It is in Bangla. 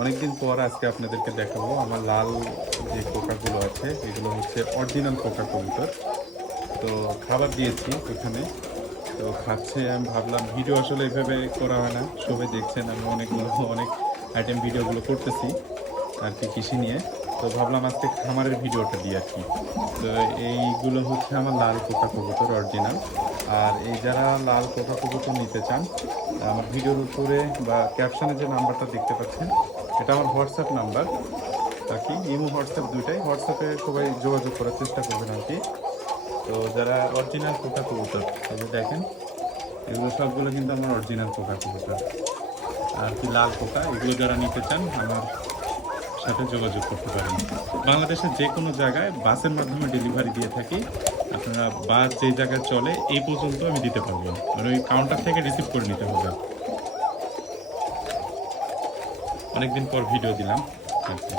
অনেকদিন পর আজকে আপনাদেরকে দেখাবো আমার লাল যে কোকাগুলো আছে, এগুলো হচ্ছে অরিজিনাল কোকা কবুতর। তো খাবার দিয়েছি ওখানে, তো খাচ্ছে। আমি ভাবলাম ভিডিও আসলে এভাবে করা হয় না, সবাই দেখছেন আমি অনেক আইটেম ভিডিওগুলো করতেছি আর কি কৃষি নিয়ে। তো ভাবলাম আজকে খামারের ভিডিওটা দিই আর কি। তো এইগুলো হচ্ছে আমার লাল কোকা কবুতর অরিজিনাল। আর এই যারা লাল কোকা কবুতর নিতে চান, আমার ভিডিওর উপরে বা ক্যাপশনে যে নাম্বারটা দেখতে পাচ্ছেন, এটা আমার হোয়াটসঅ্যাপ নাম্বার আর কি। ইমো হোয়াটসঅ্যাপ দুইটাই, হোয়াটসঅ্যাপে সবাই যোগাযোগ করার চেষ্টা করবেন আর কি। তো যারা অরিজিনাল কোকা কবুতর, এই যে দেখেন এগুলো সবগুলো কিন্তু আমার অরিজিনাল কোকা কবুতর আর কি লাল কোকা। এগুলো যারা নিতে চান আমার সাথে যোগাযোগ করতে পারেন। বাংলাদেশের যে কোনো জায়গায় বাসের মাধ্যমে ডেলিভারি দিয়ে থাকি। আপনারা বাস যে জায়গায় চলে এই পর্যন্ত আমি দিতে পারবো, মানে ওই কাউন্টার থেকে রিসিভ করে নিতে হবে। অনেকদিন পর ভিডিও দিলাম আর কি।